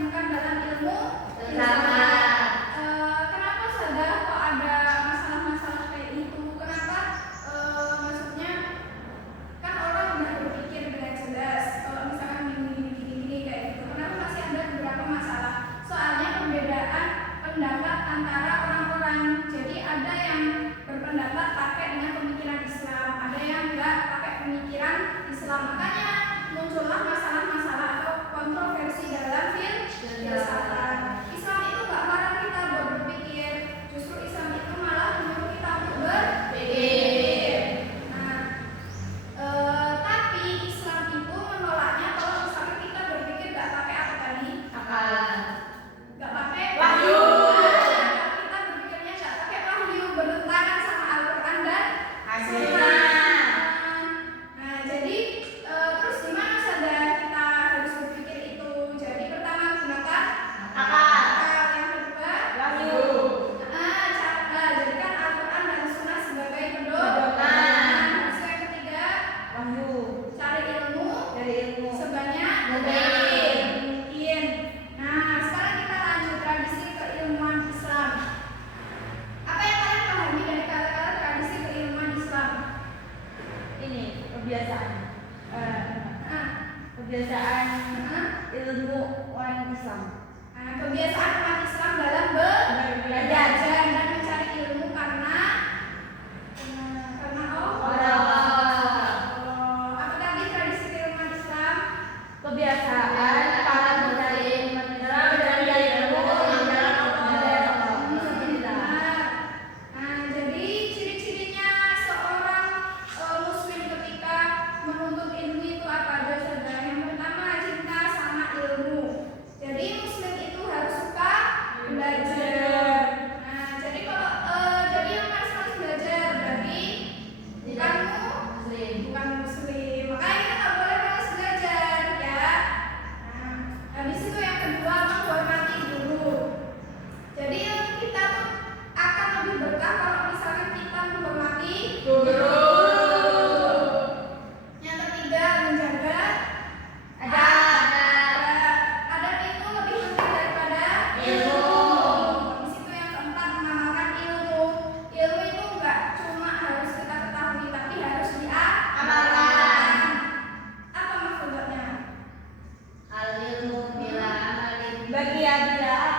ditemukan dalam ilmu filsafat. Kenapa sadar kok ada masalah-masalah kayak itu? Kenapa? Maksudnya kan orang udah berpikir dengan jelas kalau misalkan gini kayak gitu. Kenapa masih ada beberapa masalah? Soalnya perbedaan pendapat antara orang-orang. Jadi ada yang berpendapat pakai dengan pemikiran Islam, ada yang enggak pakai pemikiran Islam. Makanya muncullah masalah-masalah atau kontroversi dalam filsafat. Islam itu enggak melarang kita buat berpikir, justru Islam itu malah menyuruh kita untuk berpikir. Nah, tapi Islam itu menolaknya kalau misalnya kita berpikir enggak pakai apa tadi? Akal. Enggak pakai Wahyu. Kita berpikirnya enggak pakai wahyu, bertentangan sama Al-Qur'an dan Sunnah. Nah, jadi terus gimana sadar kita harus berpikir itu? Jadi pertama gunakan Akal. yang kedua Wahyu. jadikan Al-Qur'an dan Sunnah sebagai Pedoman. Terus yang ketiga Wahyu. cari ilmu Dari ilmu sebanyak mungkin. Nah, sekarang kita lanjut tradisi keilmuan Islam. Apa yang kalian pahami dari kata-kata tradisi keilmuan Islam? ini kebiasaan Nah, ilmu orang Islam. kebiasaan umat Islam dalam Belajar. belajar dan mencari ilmu karena Allah. apa tadi tradisi keilmuan Islam? Kebiasaan para pencari ilmu dalam belajar ilmu yang dalam Allah. Benar. Nah, jadi ciri-cirinya seorang muslim ketika menuntut ilmu itu apa aja saudara? Yang pertama cinta sama ilmu. Jadi muslim itu harus suka belajar. Nah, jadi kalau jadi yang harus belajar berarti bukan muslim. Makanya kita nggak boleh malas belajar ya. Nah, habis itu yang kedua menghormati guru. Jadi ilmu kita tuh akan lebih berkah kalau misalkan kita menghormati guru. Yang ketiga menjaga adab itu lebih penting daripada Ilmu. Habis itu yang keempat mengamalkan ilmu. Ilmu itu enggak cuma harus kita ketahui tapi harus diamalkan. Apa maksudnya? Al ilmu bila amalin. Bagi bila